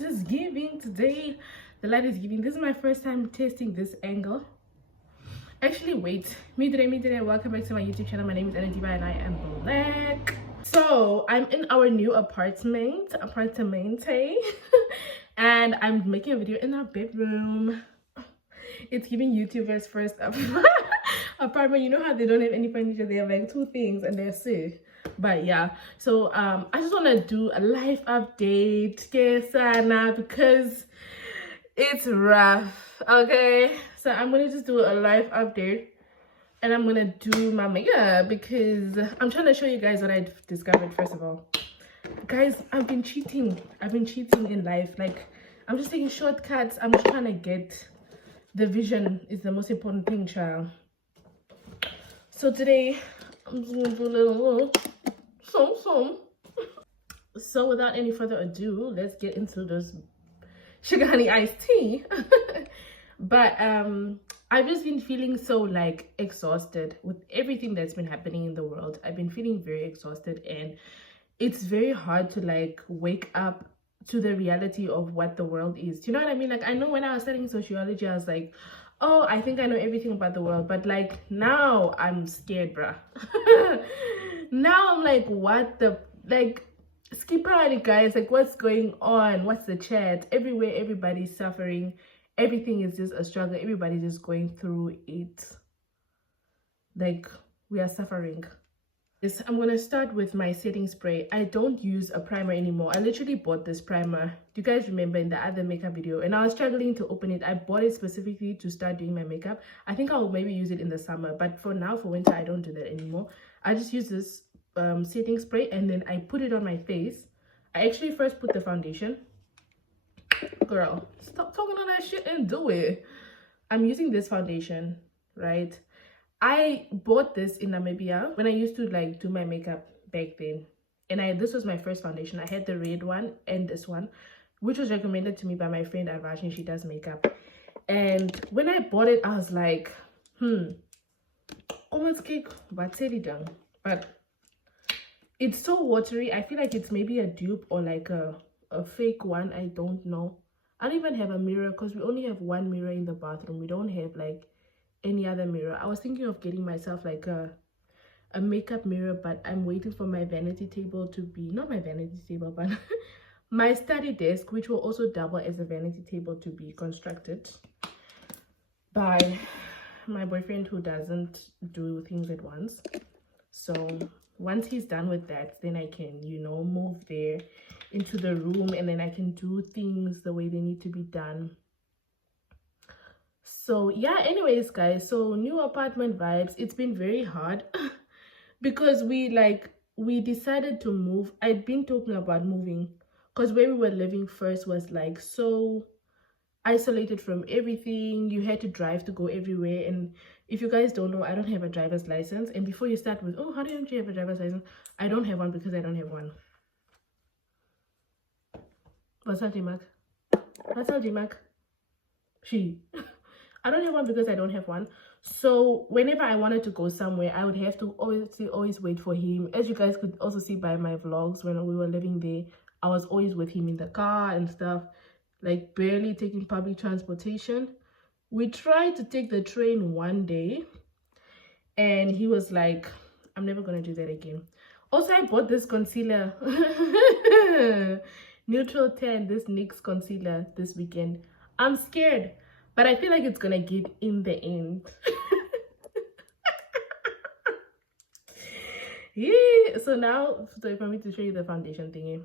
is giving today. The light is giving. This is my first time testing this angle. Actually, wait. Me today. Welcome back to my YouTube channel. My name is Ann-Adeva and I am black. So I'm in our new apartment, and I'm making a video in our bedroom. It's giving YouTubers first apartment. You know how they don't have any furniture, they have like 2 things and that's it. But yeah, so I just want to do a life update because it's rough. Okay, so I'm gonna just do a life update and I'm gonna do my makeup because I'm trying to show you guys what I discovered. First of all, guys, I've been cheating in life. Like, I'm just taking shortcuts. I'm just trying to get the vision is the most important thing, child. So today I'm just gonna do a little some. So without any further ado, let's get into this sugar honey iced tea. But I've just been feeling so like exhausted with everything that's been happening in the world. I've been feeling very exhausted and it's very hard to like wake up to the reality of what the world is. Do you know what I mean? Like, I know when I was studying sociology, I was like, oh, I think I know everything about the world, but like now I'm scared, bruh. Now I'm like, what the, like, skip out it, guys. Like, what's going on? What's the chat? Everywhere, everybody's suffering. Everything is just a struggle. Everybody's just going through it. Like, we are suffering. I'm gonna start with my setting spray. I don't use a primer anymore. I literally bought this primer. Do you guys remember in the other makeup video? And I was struggling to open it. I bought it specifically to start doing my makeup. I think I'll maybe use it in the summer, but for now, for winter, I don't do that anymore. I just use this setting spray and then I put it on my face. I actually first put the foundation. Girl, stop talking all that shit and do it. I'm using this foundation, right? I bought this in Namibia when I used to like do my makeup back then, and this was my first foundation. I had the red one and this one, which was recommended to me by my friend Adulthood. She does makeup, and when I bought it, I was like, almost cake, but it's so watery. I feel like it's maybe a dupe or like a fake one. I don't know. I don't even have a mirror because we only have one mirror in the bathroom. We don't have like any other mirror. I was thinking of getting myself like a makeup mirror, but I'm waiting for my vanity table to be, not my vanity table, but my study desk, which will also double as a vanity table, to be constructed by my boyfriend who doesn't do things at once. So once he's done with that, then I can, you know, move there into the room and then I can do things the way they need to be done. So yeah, anyways, guys, so new apartment vibes. It's been very hard because we decided to move. I'd been talking about moving because where we were living first was like so isolated from everything. You had to drive to go everywhere, and if you guys don't know, I don't have a driver's license. And before you start with, oh, how don't you have a driver's license? I don't have one because I don't have one. What's that, G-Mac? What's that, G-Mac? I don't have one because I don't have one. So whenever I wanted to go somewhere, I would have to always wait for him. As you guys could also see by my vlogs, when we were living there, I was always with him in the car and stuff, like barely taking public transportation. We tried to take the train one day and he was like, I'm never gonna do that again. Also, I bought this concealer, Neutral Tan, this NYX concealer this weekend. I'm scared, but I feel like it's gonna give in the end. Yeah, so now, so for me to show you the foundation thingy.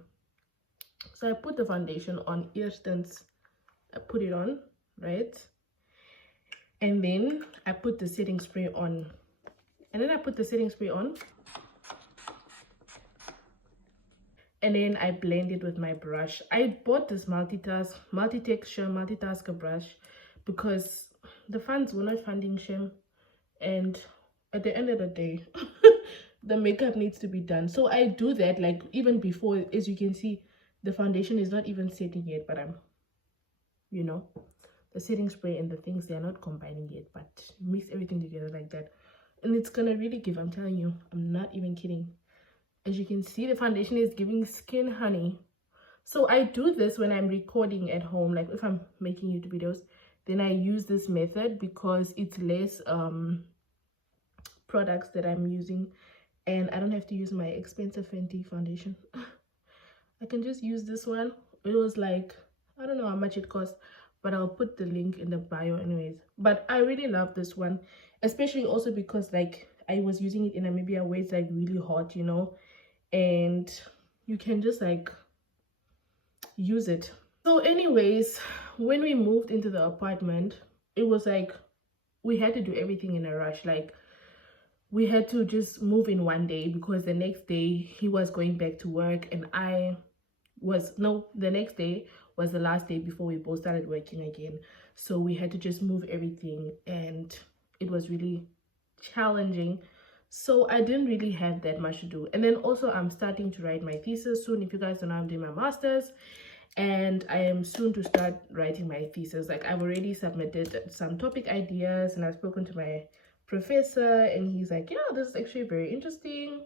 So I put the foundation on, instance, I put it on, right? And then I put the setting spray on. And then I put the setting spray on. And then I blend it with my brush. I bought this multitasker brush because the funds were not funding Shem, and at the end of the day the makeup needs to be done. So I do that like even before. As you can see, the foundation is not even setting yet, but I'm, you know, the setting spray and the things, they are not combining yet, but mix everything together like that and it's gonna really give. I'm telling you, I'm not even kidding. As you can see, the foundation is giving skin honey. So I do this when I'm recording at home, like if I'm making YouTube videos, then I use this method because it's less products that I'm using, and I don't have to use my expensive Fenty foundation. I can just use this one. It was like, I don't know how much it cost, but I'll put the link in the bio anyways. But I really love this one, especially also because like I was using it in Namibia where it's like really hot, you know, and you can just like use it. So anyways, when we moved into the apartment, it was like we had to do everything in a rush. Like we had to just move in one day because the next day he was going back to work, and the next day was the last day before we both started working again. So we had to just move everything, and it was really challenging. So I didn't really have that much to do. And then also I'm starting to write my thesis soon. If you guys don't know, I'm doing my master's, and I am soon to start writing my thesis. Like I've already submitted some topic ideas, and I've spoken to my professor, and he's like, yeah, this is actually very interesting.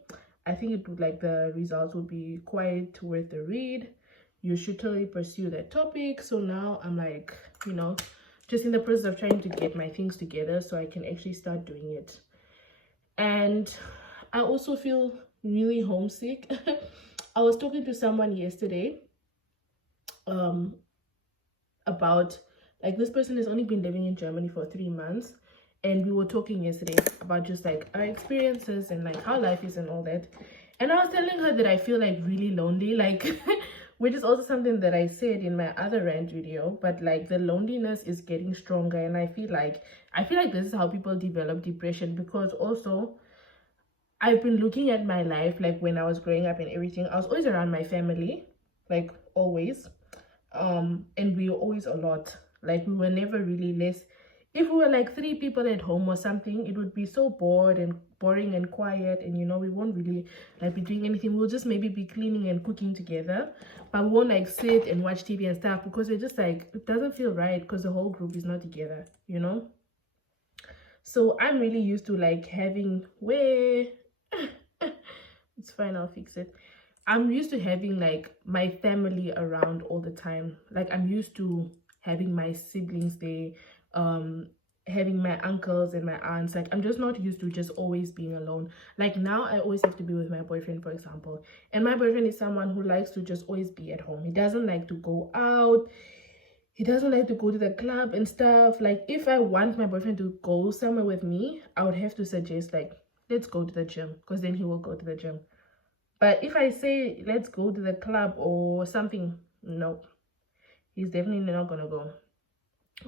I think it would, like, the results would be quite worth the read. You should totally pursue that topic. So now I'm like, you know, just in the process of trying to get my things together so I can actually start doing it. And I also feel really homesick. I was talking to someone yesterday about, like, this person has only been living in Germany for 3 months, and we were talking yesterday about just like our experiences and like how life is and all that. And I was telling her that I feel like really lonely, like which is also something that I said in my other rant video, but like the loneliness is getting stronger. And I feel like this is how people develop depression, because also I've been looking at my life, like when I was growing up and everything, I was always around my family, like always, and we were always a lot. Like we were never really less. If we were like 3 people at home or something, it would be so boring and quiet, and you know, we won't really like be doing anything. We'll just maybe be cleaning and cooking together, but we won't like sit and watch TV and stuff, because we're just like, it doesn't feel right because the whole group is not together, you know. So I'm really used to like having it's fine, I'll fix it. I'm used to having like my family around all the time. Like I'm used to having my siblings there, having my uncles and my aunts. Like I'm just not used to just always being alone. Like now I always have to be with my boyfriend, for example, and my boyfriend is someone who likes to just always be at home. He doesn't like to go out, he doesn't like to go to the club and stuff. Like if I want my boyfriend to go somewhere with me, I would have to suggest like, let's go to the gym, because then he will go to the gym. But if I say let's go to the club or something, no, he's definitely not gonna go.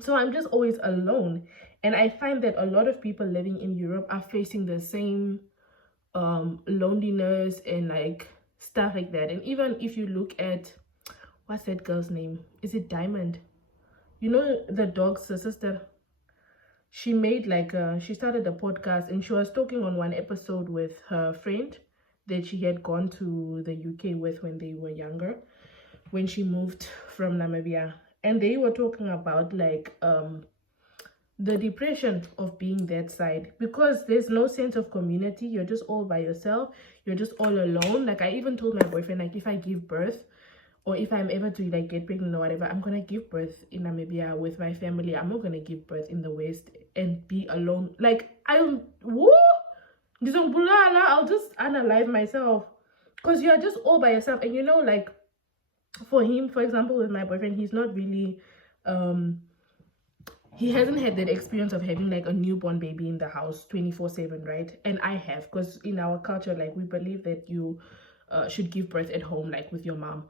So I'm just always alone. And I find that a lot of people living in Europe are facing the same loneliness and like stuff like that. And even if you look at, what's that girl's name? Is it Diamond? You know, the dog's sister. She made like she started a podcast, and she was talking on one episode with her friend that she had gone to the UK with when they were younger, when she moved from Namibia. And they were talking about like the depression of being that side, because there's no sense of community. You're just all by yourself, you're just all alone. Like I even told my boyfriend, like if I give birth, or if I'm able to like get pregnant or whatever, I'm gonna give birth in Namibia with my family. I'm not gonna give birth in the West and be alone. Like I'll just unalive myself, because you're just all by yourself. And you know, like for him, for example, with my boyfriend, he's not really he hasn't had that experience of having like a newborn baby in the house 24/7, right? And I have, because in our culture, like we believe that you should give birth at home, like with your mom.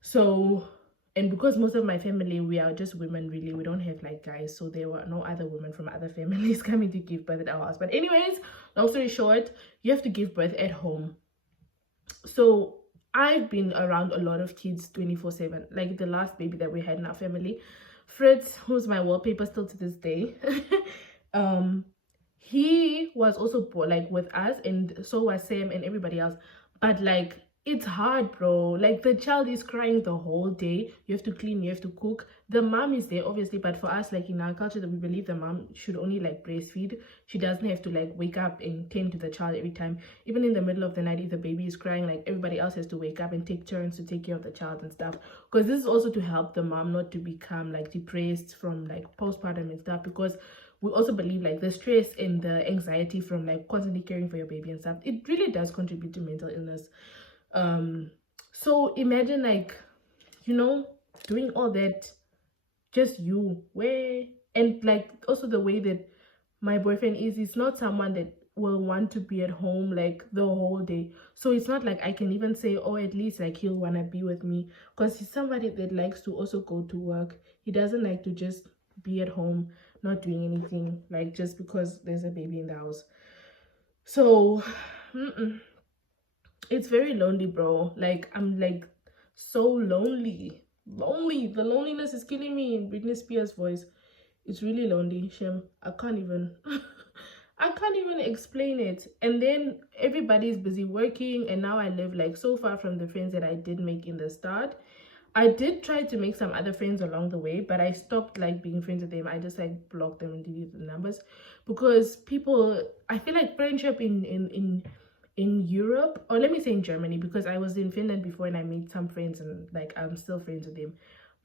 So, and because most of my family, we are just women, really, we don't have like guys, so there were no other women from other families coming to give birth at our house. But anyways, long story short, you have to give birth at home. So I've been around a lot of kids 24/7. Like the last baby that we had in our family, Fritz, who's my wallpaper still to this day, he was also born like with us, and so was Sam and everybody else. But like it's hard, bro. Like, the child is crying the whole day. You have to clean, you have to cook. The mom is there, obviously, but for us, like in our culture, that we believe the mom should only like breastfeed. She doesn't have to like wake up and tend to the child every time. Even in the middle of the night, if the baby is crying, like everybody else has to wake up and take turns to take care of the child and stuff. Because this is also to help the mom not to become like depressed from like postpartum and stuff. Because we also believe like the stress and the anxiety from like constantly caring for your baby and stuff, it really does contribute to mental illness. So imagine, like, you know, doing all that, just you, where, and like also the way that my boyfriend is, it's not someone that will want to be at home like the whole day. So it's not like I can even say, oh, at least like he'll want to be with me, because he's somebody that likes to also go to work. He doesn't like to just be at home not doing anything, like just because there's a baby in the house. So it's very lonely, bro. Like, I'm like so lonely. The loneliness is killing me in Britney Spears' voice. It's really lonely, Shem. I can't even I can't even explain it. And then everybody's busy working, and now I live like so far from the friends that I did make in the start. I did try to make some other friends along the way, but I stopped like being friends with them. I just like blocked them and deleted the numbers, because people, I feel like friendship in Europe, or let me say in Germany, because I was in Finland before and I made some friends and like I'm still friends with them.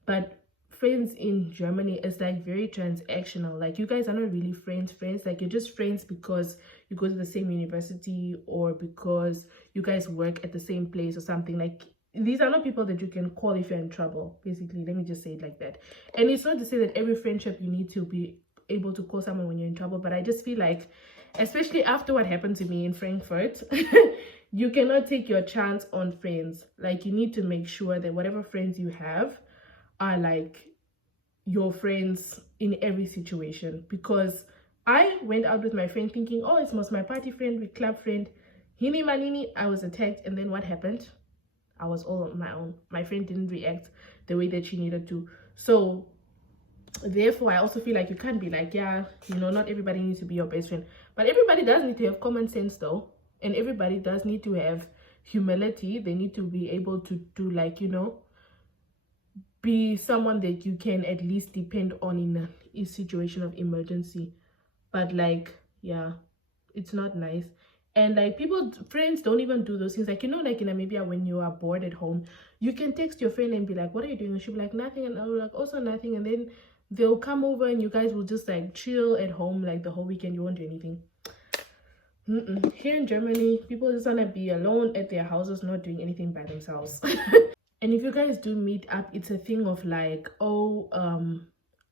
But friends in Germany is like very transactional. Like, you guys are not really friends. Like, you're just friends because you go to the same university, or because you guys work at the same place or something. Like, these are not people that you can call if you're in trouble, basically. Let me just say it like that. And it's not to say that every friendship you need to be able to call someone when you're in trouble, but I just feel like, especially after what happened to me in Frankfurt, you cannot take your chance on friends. Like, you need to make sure that whatever friends you have are like your friends in every situation. Because I went out with my friend thinking, oh, it was my party friend, with club friend, hini manini. I was attacked, and then what happened? I was all on my own. My friend didn't react the way that she needed to. So therefore, I also feel like you can't be like, yeah, you know, not everybody needs to be your best friend, but everybody does need to have common sense though, and everybody does need to have humility. They need to be able to do, like, you know, be someone that you can at least depend on in a situation of emergency. But like, yeah, it's not nice. And like, friends don't even do those things. Like, you know, like in Namibia, when you are bored at home, you can text your friend and be like, what are you doing? And she'll be like, nothing. And I'll be like, also nothing. And then they'll come over and you guys will just like chill at home like the whole weekend. You won't do anything. Here in Germany, people just want to be alone at their houses, not doing anything by themselves. And if you guys do meet up, it's a thing of like, oh,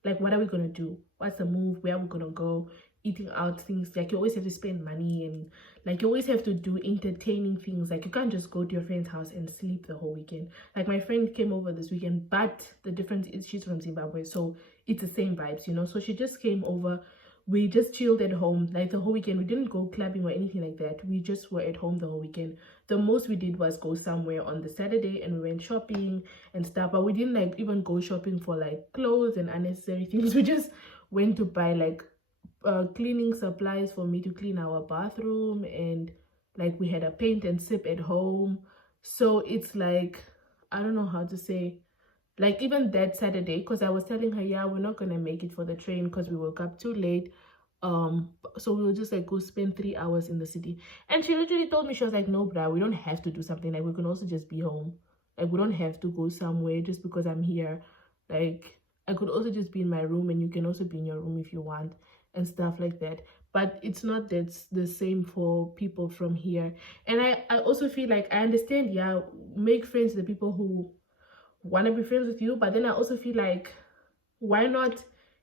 like, what are we gonna do? What's the move? Where are we gonna go? Eating out, things like, you always have to spend money, and like, you always have to do entertaining things. Like, you can't just go to your friend's house and sleep the whole weekend. Like, my friend came over this weekend, but the difference is she's from Zimbabwe, so it's the same vibes, you know. So she just came over. We just chilled at home like the whole weekend. We didn't go clubbing or anything like that. We just were at home the whole weekend. The most we did was go somewhere on the Saturday, and we went shopping and stuff, but we didn't like even go shopping for like clothes and unnecessary things. We just went to buy like cleaning supplies for me to clean our bathroom, and like, we had a paint and sip at home. So it's like, I don't know how to say, like, even that Saturday, because I was telling her, yeah, we're not gonna make it for the train because we woke up too late, so we'll just like go spend 3 hours in the city. And she literally told me, she was like, no, bruh, we don't have to do something. Like, we can also just be home. Like, we don't have to go somewhere just because I'm here. Like, I could also just be in my room, and you can also be in your room if you want, and stuff like that. But it's not that's the same for people from here. And I also feel like, I understand, yeah, make friends with the people who want to be friends with you, but then I also feel like, why not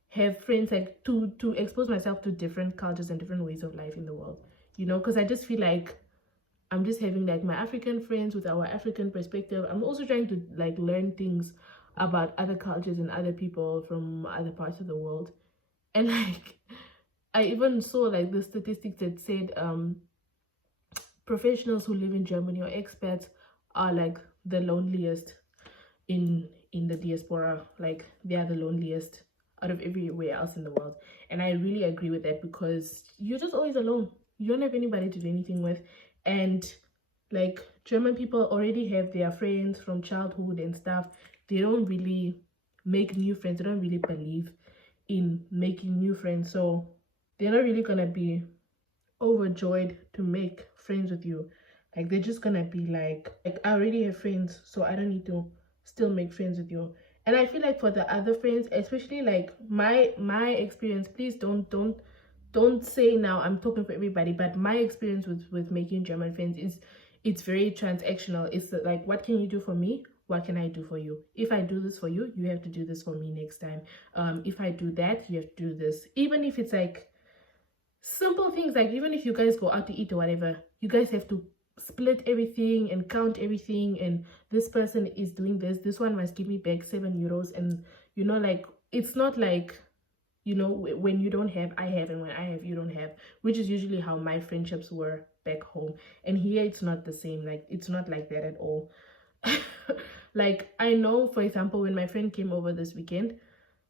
have friends, like, to expose myself to different cultures and different ways of life in the world, you know? Because I just feel like I'm just having like my African friends with our African perspective. I'm also trying to like learn things about other cultures and other people from other parts of the world. And like, I even saw like the statistics that said professionals who live in Germany, or expats, are like the loneliest in the diaspora. Like, they are the loneliest out of everywhere else in the world. And I really agree with that, because you're just always alone. You don't have anybody to do anything with. And Like, German people already have their friends from childhood and stuff. They don't really make new friends. They don't really believe in making new friends. So they're not really gonna be overjoyed to make friends with you. Like, they're just gonna be like I already have friends, so I don't need to still make friends with you. And I feel like for the other friends, especially like my experience, please don't say now I'm talking for everybody, but my experience with making German friends is, it's very transactional. It's like, what can you do for me? What can I do for you? If I do this for you, you have to do this for me next time. If I do that, you have to do this. Even if it's like simple things, like even if you guys go out to eat or whatever, you guys have to split everything and count everything, and this person is doing this one must give me back €7, and you know, like, it's not like, you know, when you don't have, I have, and when I have, you don't have, which is usually how my friendships were back home. And here it's not the same. Like, it's not like that at all. Like, I know, for example, when my friend came over this weekend,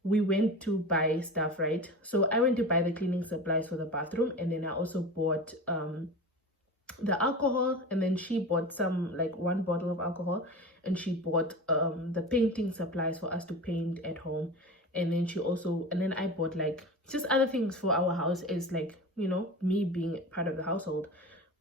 we went to buy stuff, right? So I went to buy the cleaning supplies for the bathroom, and then I also bought the alcohol, and then she bought some, like, 1 bottle of alcohol, and she bought the painting supplies for us to paint at home. And then I bought like just other things for our house, as like, you know, me being part of the household.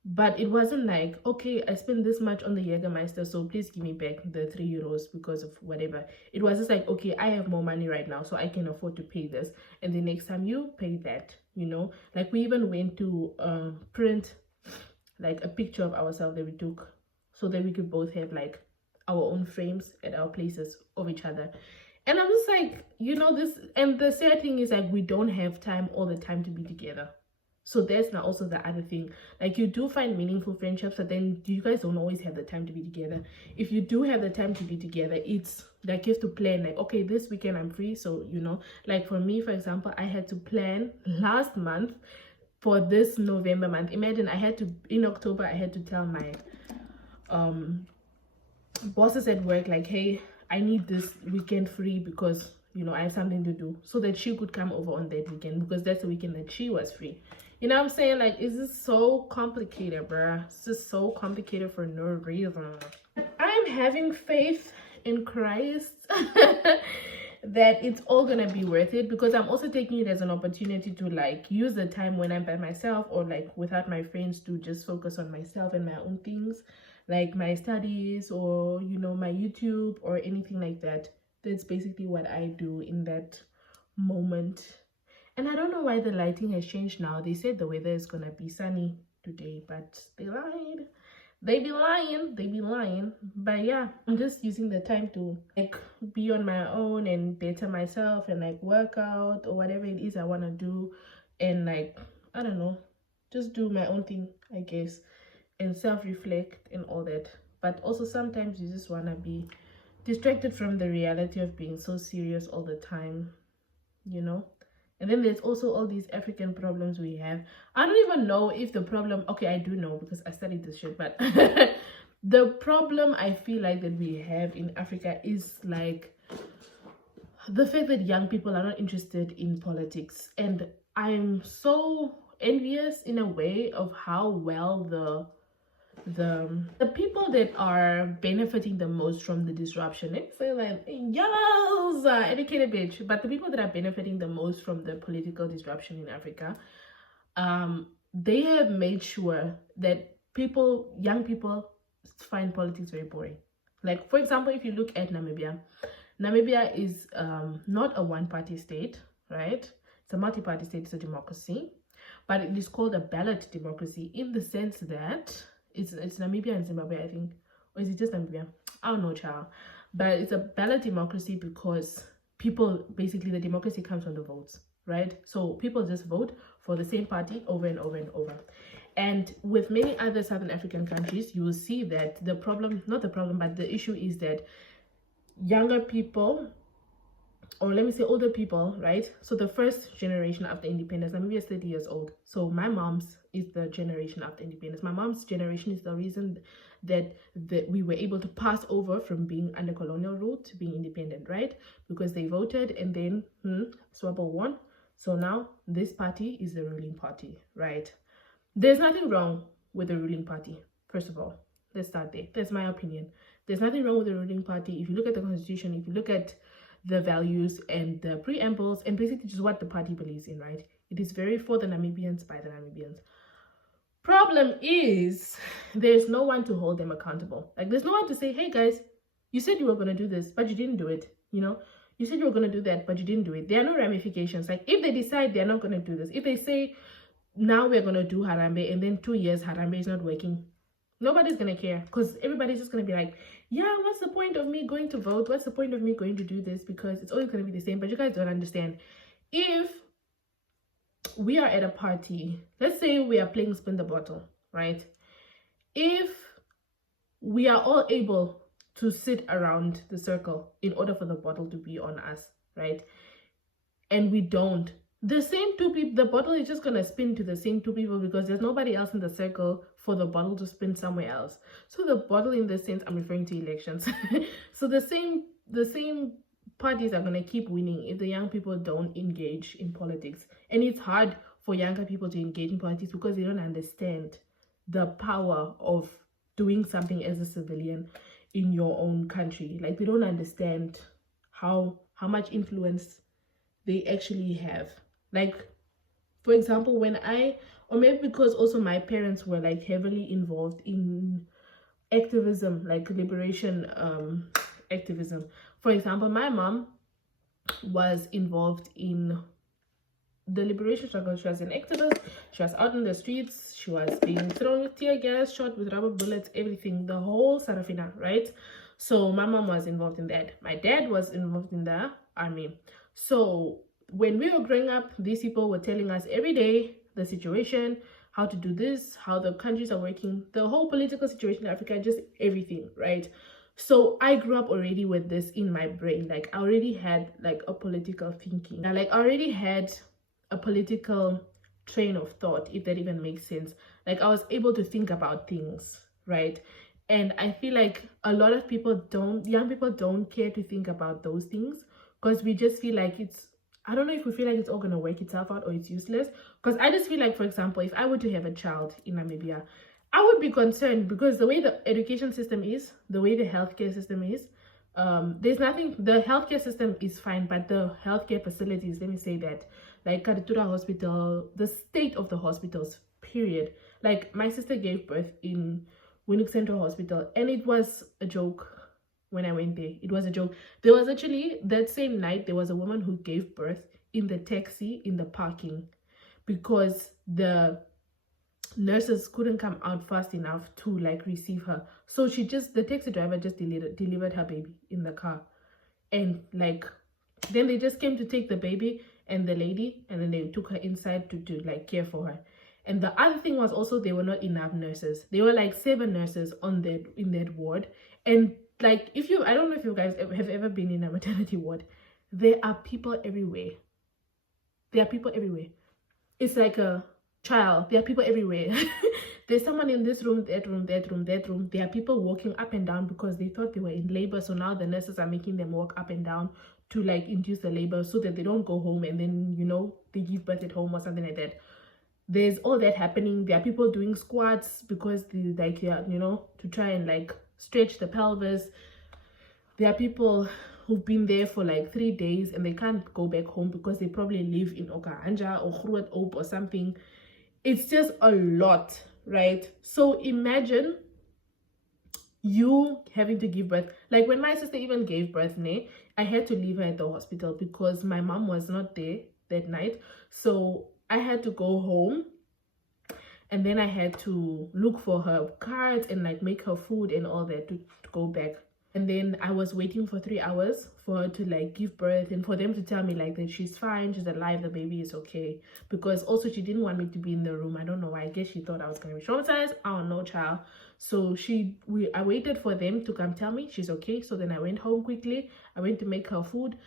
But it wasn't like, okay, I spent this much on the Jägermeister, so please give me back the €3 because of whatever. It was just like, okay, I have more money right now, so I can afford to pay this, and the next time you pay that, you know. Like, we even went to print like a picture of ourselves that we took, so that we could both have like our own frames at our places of each other. And I'm just like, you know, this, and the sad thing is, like, we don't have time all the time to be together. So that's now also the other thing. Like, you do find meaningful friendships, but then you guys don't always have the time to be together. If you do have the time to be together, it's like you have to plan, like, okay, this weekend I'm free. So, you know, like for me, for example, I had to plan last month for this November month. Imagine, in October, I had to tell my bosses at work, like, hey, I need this weekend free because, you know, I have something to do, so that she could come over on that weekend, because that's the weekend that she was free. You know what I'm saying? Like, it's just so complicated, bruh. It's just so complicated for no reason. I'm having faith in Christ that it's all gonna be worth it, because I'm also taking it as an opportunity to like use the time when I'm by myself, or like without my friends, to just focus on myself and my own things, like my studies, or, you know, my YouTube or anything like that. That's basically what I do in that moment. And I don't know why the lighting has changed now. They said the weather is gonna be sunny today, but they lied. They be lying. But yeah, I'm just using the time to like be on my own and better myself, and like work out or whatever it is I want to do, and like, I don't know, just do my own thing, I guess, and self-reflect and all that. But also sometimes you just want to be distracted from the reality of being so serious all the time, you know. And then there's also all these African problems we have. I don't even know if the problem, okay, I do know because I studied this shit, but the problem I feel like that we have in Africa is like the fact that young people are not interested in politics. And I'm so envious in a way of how well the people that are benefiting the most from the disruption, let's say, like, yes, educated bitch, but the people that are benefiting the most from the political disruption in Africa, they have made sure that young people find politics very boring. Like, for example, if you look at Namibia is not a one-party state, right? It's a multi-party state. It's a democracy, but it is called a ballot democracy in the sense that it's Namibia and Zimbabwe, I think. Or is it just Namibia? I don't know, child. But it's a ballot democracy because people, basically, the democracy comes from the votes, right? So people just vote for the same party over and over and over. And with many other Southern African countries, you will see that the issue is that younger people, or let me say older people, right? So the first generation after independence, Namibia is 30 years old. So my mom's is the generation after independence. My mom's generation is the reason that we were able to pass over from being under colonial rule to being independent, right? Because they voted, and then Swabo won. So now this party is the ruling party, right? There's nothing wrong with the ruling party, first of all. Let's start there. That's my opinion. There's nothing wrong with the ruling party. If you look at the constitution, if you look at the values and the preambles, and basically just what the party believes in, right? It is very for the Namibians, by the Namibians. Problem is, there's no one to hold them accountable. Like, there's no one to say, hey guys, you said you were going to do this, but you didn't do it. You know, you said you were going to do that, but you didn't do it. There are no ramifications. Like, if they decide they're not going to do this, if they say, now we're going to do Harambe, and then 2 years Harambe is not working, nobody's going to care, because everybody's just going to be like, yeah, what's the point of me going to vote? What's the point of me going to do this? Because it's always going to be the same. But you guys don't understand. If we are at a party, let's say we are playing spin the bottle, right? If we are all able to sit around the circle in order for the bottle to be on us, right? And we don't, the same two people, the bottle is just going to spin to the same two people, because there's nobody else in the circle for the bottle to spin somewhere else. So the bottle, in this sense, I'm referring to elections. So the same parties are going to keep winning if the young people don't engage in politics. And it's hard for younger people to engage in politics because they don't understand the power of doing something as a civilian in your own country. Like, they don't understand how much influence they actually have. Like, for example, when or maybe because also my parents were like heavily involved in activism, like liberation activism. For example, my mom was involved in the liberation struggle. She was an activist. She was out in the streets. She was being thrown with tear gas, shot with rubber bullets, everything, the whole Sarafina, right? So my mom was involved in that. My dad was involved in the army. So when we were growing up, these people were telling us every day the situation, how to do this, how the countries are working, the whole political situation in Africa, just everything, right? So I grew up already with this in my brain. Like, I already had like a political thinking. Like, I already had a political train of thought, if that even makes sense. Like, I was able to think about things, right? And I feel like a lot of people young people don't care to think about those things, because we just feel like I don't know if we feel like it's all going to work itself out or it's useless. Because I just feel like, for example, if I were to have a child in Namibia, I would be concerned, because the way the education system is, the way the healthcare system is, there's nothing, the healthcare system is fine, but the healthcare facilities, let me say that, like Kaututura hospital, the state of the hospitals, period. Like, my sister gave birth in Windhoek Central Hospital, and it was a joke. When I went there, it was a joke. There was actually, that same night, there was a woman who gave birth in the taxi in the parking, because the nurses couldn't come out fast enough to like receive her. So the taxi driver just delivered her baby in the car. And like, then they just came to take the baby and the lady, and then they took her inside to like care for her. And the other thing was also, there were not enough nurses. There were like 7 nurses in that ward. And like, I don't know if you guys have ever been in a maternity ward, there are people everywhere. There are people everywhere. It's like a child. There are people everywhere. There's someone in this room, that room, that room, that room. There are people walking up and down because they thought they were in labor. So now the nurses are making them walk up and down to like induce the labor, so that they don't go home and then, you know, they give birth at home or something like that. There's all that happening. There are people doing squats because they like, yeah, you know, to try and like stretch the pelvis. There are people who've been there for like 3 days and they can't go back home because they probably live in Okahanja or Groot Oop or something. It's just a lot, right? So imagine you having to give birth. Like, when my sister even gave birth, I had to leave her at the hospital because my mom was not there that night. So I had to go home, and then I had to look for her cards and like make her food and all that to go back. And then I was waiting for 3 hours for her to like give birth, and for them to tell me like that she's fine, she's alive, the baby is okay. Because also she didn't want me to be in the room. I don't know why. I guess she thought I was gonna be traumatized. I don't know, child. So I waited for them to come tell me she's okay. So then I went home quickly. I went to make her food,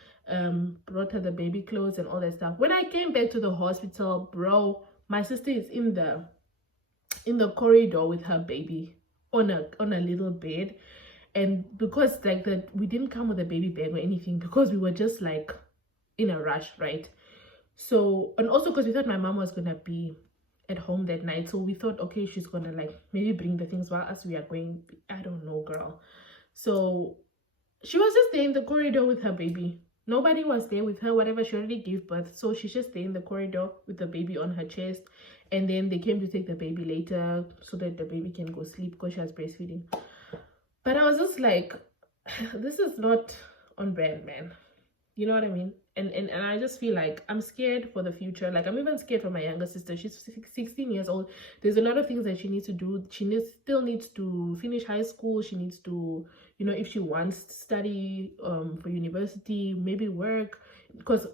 brought her the baby clothes and all that stuff. When I came back to the hospital, bro, my sister is in the corridor with her baby on a little bed. And because like we didn't come with a baby bag or anything, because we were just like in a rush, right? So, and also because we thought my mom was gonna be at home that night. So we thought, okay, she's gonna like maybe bring the things while us we are going. I don't know, girl. So she was just there in the corridor with her baby. Nobody was there with her, whatever. She already gave birth, so she's just there in the corridor with the baby on her chest. And then they came to take the baby later so that the baby can go sleep because she was breastfeeding. But I was just like, this is not on brand, man. You know what I mean? And I just feel like I'm scared for the future. Like, I'm even scared for my younger sister. She's 16 years old. There's a lot of things that she needs to do. She still needs to finish high school. She needs to, you know, if she wants to study for university, maybe work. Because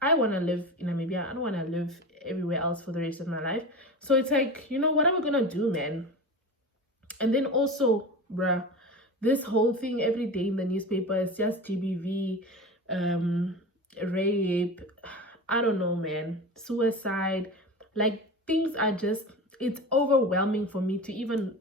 I want to live in Namibia. I don't want to live everywhere else for the rest of my life. So it's like, you know, what am I going to do, man? And then also, bruh, this whole thing every day in the newspaper is just GBV, rape, I don't know, man, suicide. Like, things are just, it's overwhelming for me to even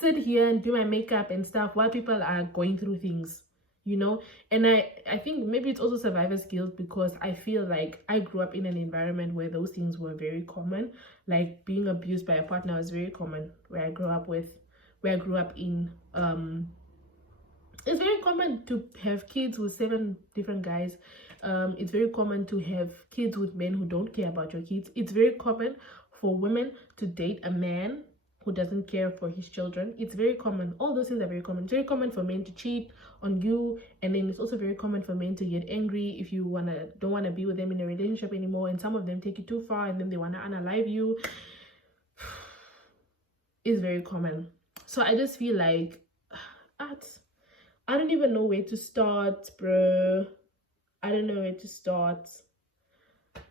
sit here and do my makeup and stuff while people are going through things, you know. And I think maybe it's also survivor's guilt, because I feel like I grew up in an environment where those things were very common. Like, being abused by a partner was very common where I grew up in. It's very common to have kids with 7 different guys. It's very common to have kids with men who don't care about your kids. It's very common for women to date a man who doesn't care for his children. It's very common. All those things are very common. It's very common for men to cheat on you, and then it's also very common for men to get angry if you don't want to be with them in a relationship anymore, and some of them take it too far and then they want to unalive you. It's very common. So I just feel like I don't even know where to start, bro. I don't know where to start.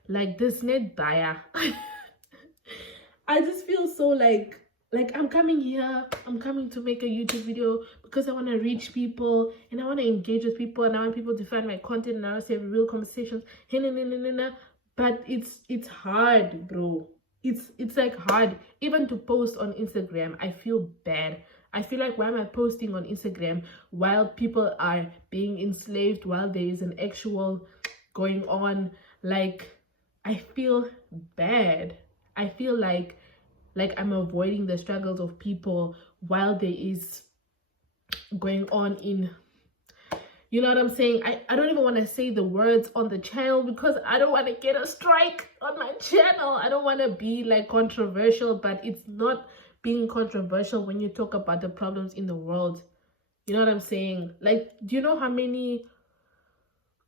Like, this net buyer. I just feel so like I'm coming here. I'm coming to make a YouTube video because I want to reach people and I want to engage with people and I want people to find my content and I want to have real conversations. But it's hard, bro. It's like hard even to post on Instagram. I feel bad. I feel like, why am I posting on Instagram while people are being enslaved, while there is an actual going on? Like, I feel bad. I feel like I'm avoiding the struggles of people while there is going on in, you know what I'm saying? I don't even want to say the words on the channel because I don't want to get a strike on my channel. I don't want to be like controversial, but it's not being controversial when you talk about the problems in the world. You know what I'm saying? Like, do you know how many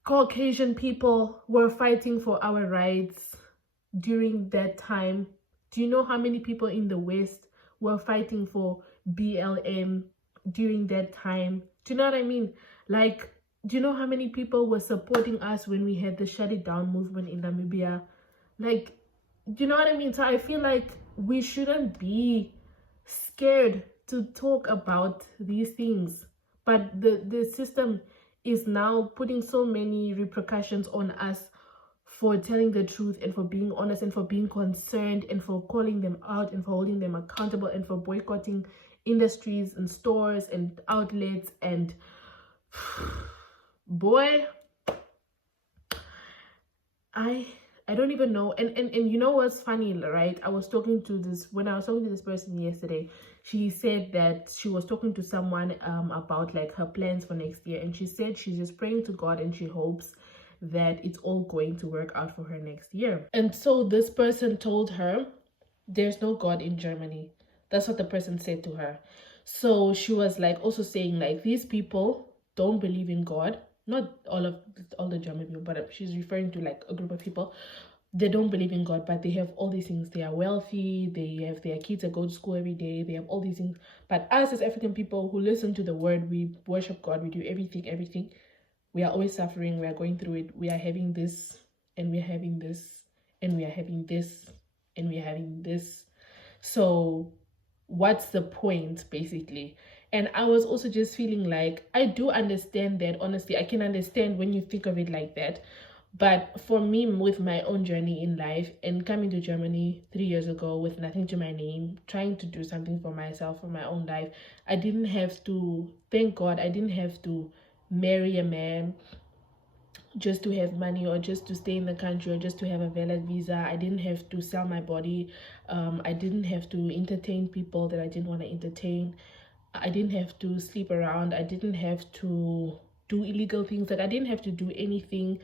Caucasian people were fighting for our rights during that time? Do you know how many people in the West were fighting for BLM during that time? Do you know what I mean? Like, do you know how many people were supporting us when we had the Shut It Down movement in Namibia? Like, do you know what I mean? So I feel like we shouldn't be scared to talk about these things, but the system is now putting so many repercussions on us for telling the truth and for being honest and for being concerned and for calling them out and for holding them accountable and for boycotting industries and stores and outlets. And boy, I don't even know. And you know what's funny, right? When I was talking to this person yesterday, she said that she was talking to someone about like her plans for next year, and she said she's just praying to God and she hopes that it's all going to work out for her next year. And so this person told her there's no God in Germany. That's what the person said to her. So she was like also saying like these people don't believe in God. Not all the German people, but she's referring to like a group of people. They don't believe in God, but they have all these things. They are wealthy, they have their kids that go to school every day, they have all these things. But us as African people who listen to the word, we worship God, we do everything. We are always suffering, we are going through it. We are having this, and we are having this, and we are having this, and we are having this. So what's the point, basically? And I was also just feeling like, I do understand that, honestly. I can understand when you think of it like that. But for me, with my own journey in life and coming to Germany 3 years ago with nothing to my name, trying to do something for myself, for my own life, I didn't have to, thank God, I didn't have to marry a man just to have money, or just to stay in the country, or just to have a valid visa. I didn't have to sell my body. I didn't have to entertain people that I didn't want to entertain. I didn't have to sleep around. I didn't have to do illegal things. Like, I didn't have to do anything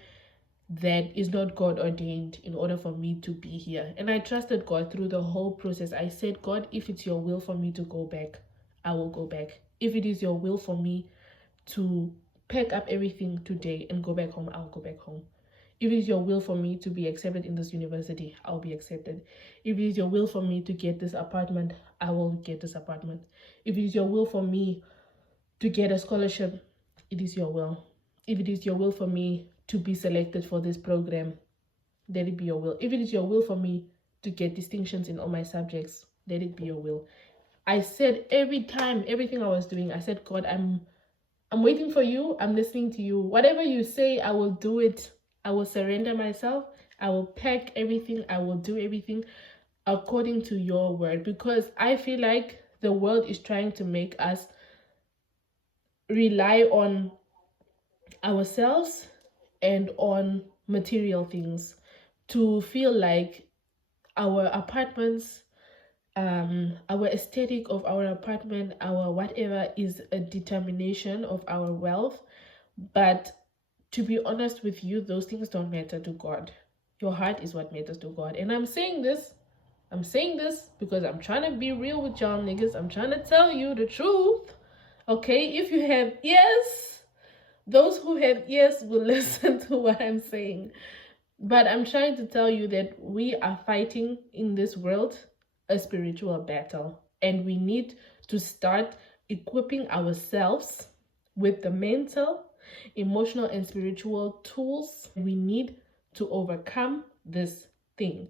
that is not God ordained in order for me to be here. And I trusted God through the whole process. I said, God, if it's your will for me to go back, I will go back. If it is your will for me to pack up everything today and go back home, I'll go back home. If it is your will for me to be accepted in this university, I'll be accepted. If it is your will for me to get this apartment, I will get this apartment. If it is your will for me to get a scholarship, it is your will. If it is your will for me to be selected for this program, let it be your will. If it is your will for me to get distinctions in all my subjects, let it be your will. I said every time, everything I was doing, I said, God, I'm waiting for you. I'm listening to you. Whatever you say, I will do it. I will surrender myself. I will pack everything. I will do everything according to your word, because I feel like the world is trying to make us rely on ourselves and on material things, to feel like our apartments, our aesthetic of our apartment, our whatever is a determination of our wealth. But to be honest with you, those things don't matter to God. Your heart is what matters to God. And I'm saying this because I'm trying to be real with y'all niggas. I'm trying to tell you the truth. Okay, if you have ears, those who have ears will listen to what I'm saying. But I'm trying to tell you that we are fighting in this world a spiritual battle, and we need to start equipping ourselves with the mental, emotional, and spiritual tools we need to overcome this thing,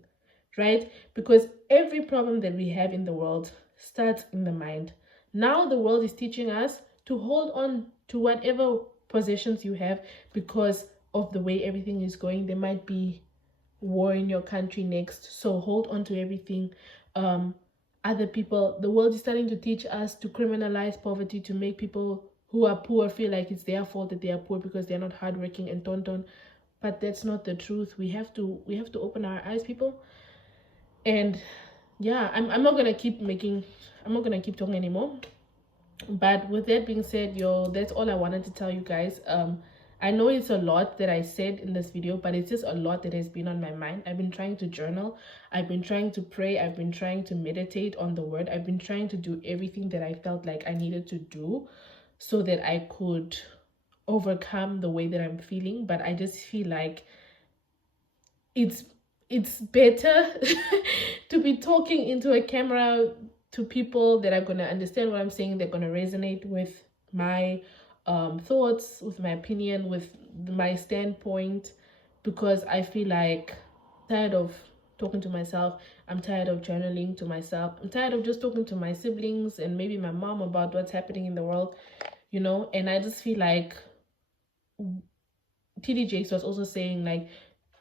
right? Because every problem that we have in the world starts in the mind. Now the world is teaching us to hold on to whatever possessions you have because of the way everything is going. There might be war in your country next, so hold on to everything. Other people, the world is starting to teach us to criminalize poverty, to make people who are poor feel like it's their fault that they are poor because they're not hardworking and tonton. But that's not the truth. We have to open our eyes, people. And yeah, I'm not gonna keep talking anymore. But with that being said, that's all I wanted to tell you guys. I know it's a lot that I said in this video, but it's just a lot that has been on my mind. I've been trying to journal. I've been trying to pray. I've been trying to meditate on the word. I've been trying to do everything that I felt like I needed to do so that I could overcome the way that I'm feeling. But I just feel like it's better to be talking into a camera to people that are going to understand what I'm saying. They're going to resonate with my thoughts, with my opinion, with my standpoint, because I feel like I'm tired of talking to myself. I'm tired of journaling to myself. I'm tired of just talking to my siblings and maybe my mom about what's happening in the world, and I just feel like TD Jakes was also saying, like,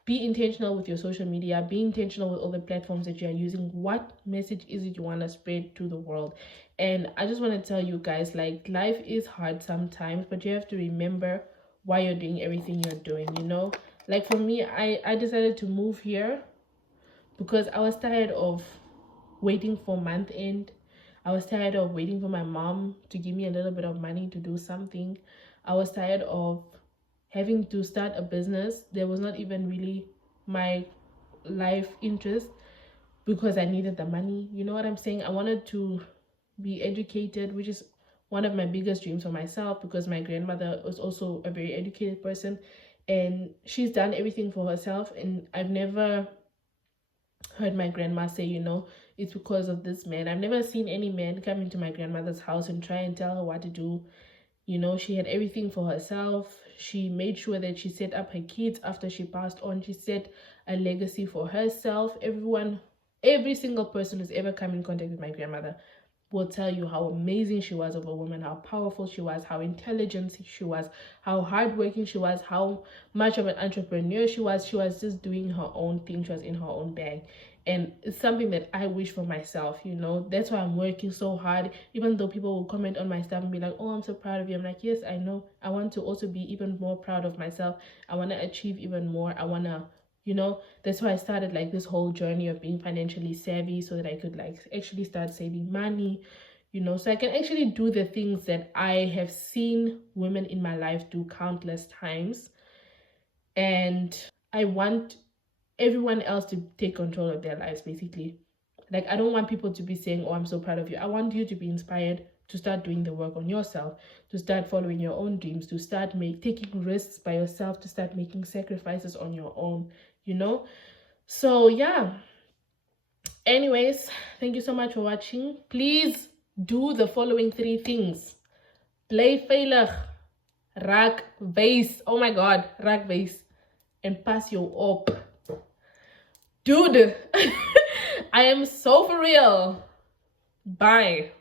be intentional with your social media, be intentional with all the platforms that you are using. What message is it you want to spread to the world? And I just want to tell you guys, like, life is hard sometimes, but you have to remember why you're doing everything you're doing, Like, for me, I decided to move here because I was tired of waiting for month end. I was tired of waiting for my mom to give me a little bit of money to do something. I was tired of having to start a business that was not even really my life interest because I needed the money. You know what I'm saying? I wanted to be educated, which is one of my biggest dreams for myself, because my grandmother was also a very educated person and she's done everything for herself. And I've never heard my grandma say, it's because of this man. I've never seen any man come into my grandmother's house and try and tell her what to do. She had everything for herself. She made sure that she set up her kids after she passed on. She set a legacy for herself. Every single person who's ever come in contact with my grandmother will tell you how amazing she was of a woman, how powerful she was, how intelligent she was, how hardworking she was, how much of an entrepreneur she was. She was just doing her own thing. She was in her own bag. And it's something that I wish for myself, you know. That's why I'm working so hard. Even though people will comment on my stuff and be like, oh, I'm so proud of you. I'm like, yes, I know. I want to also be even more proud of myself. I want to achieve even more. I want to, you know, that's why I started like this whole journey of being financially savvy, so that I could like actually start saving money, you know, so I can actually do the things that I have seen women in my life do countless times. And I want everyone else to take control of their lives, basically. Like, I don't want people to be saying, oh, I'm so proud of you. I want you to be inspired to start doing the work on yourself, to start following your own dreams, to start taking risks by yourself, to start making sacrifices on your own, you know. So yeah, anyways, thank you so much for watching. Please do the following 3 things. Bly veilig, raak wys, oh my god, raak wys, and pass your op. Dude, I am so for real. Bye.